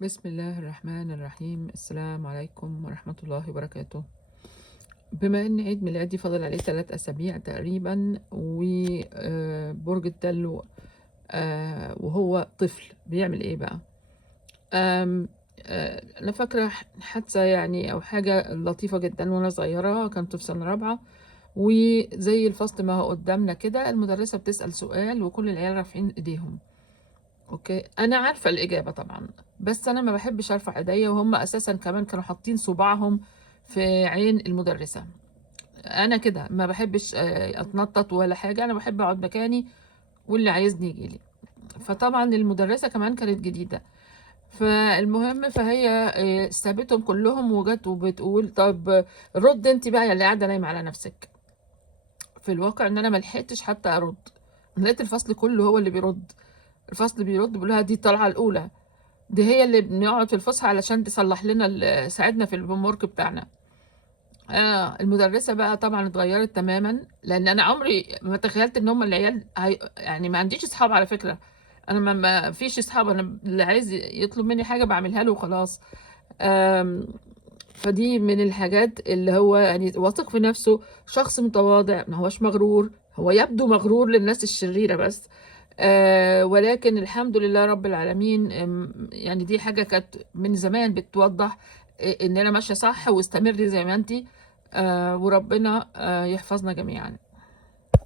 بسم الله الرحمن الرحيم. السلام عليكم ورحمة الله وبركاته. بما ان عيد ميلادي فاضل عليه 3 أسابيع تقريبا، وبرج الدلو وهو طفل بيعمل ايه بقى؟ آم، انا فاكرة حادثة يعني او حاجة لطيفة جدا وانا صغيرة، كنت في سنة رابعة، وزي الفصل ما هو قدامنا كده، المدرسة بتسأل سؤال وكل العيال رافعين ايديهم. اوكي، انا عارفه الاجابه طبعا، بس انا ما بحبش ارفع ايديا، وهم اساسا كمان كانوا حاطين صباعهم في عين المدرسه. انا كده ما بحبش اتنطط ولا حاجه، انا بحب اقعد مكاني واللي عايزني يجي لي. فطبعا المدرسه كمان كانت جديده، فالمهم فهي سابتهم كلهم وجت وبتقول طب رد انت بقى يا اللي قاعده نايمه على نفسك. في الواقع ان انا ما لحقتش حتى ارد، لقيت الفصل كله هو اللي بيرد. الفصل بيرد بيقول لها دي الطلعه الاولى، دي هي اللي بنقعد في الفسحة علشان تصلح لنا تساعدنا في الهوم ورك بتاعنا. المدرسة بقى طبعا اتغيرت تماما، لان انا عمري ما تخيلت ان هم العيال يعني ما عنديش اصحاب على فكرة. انا ما فيش اصحاب، انا اللي عايز يطلب مني حاجة بعملها له وخلاص. آم، فدي من الحاجات اللي هو يعني واثق في نفسه، شخص متواضع، ما هوش مغرور. هو يبدو مغرور للناس الشريرة بس، ولكن الحمد لله رب العالمين. يعني دي حاجة كانت من زمان بتوضح ان انا ماشية صح، واستمري زي ما انتي، وربنا يحفظنا جميعا.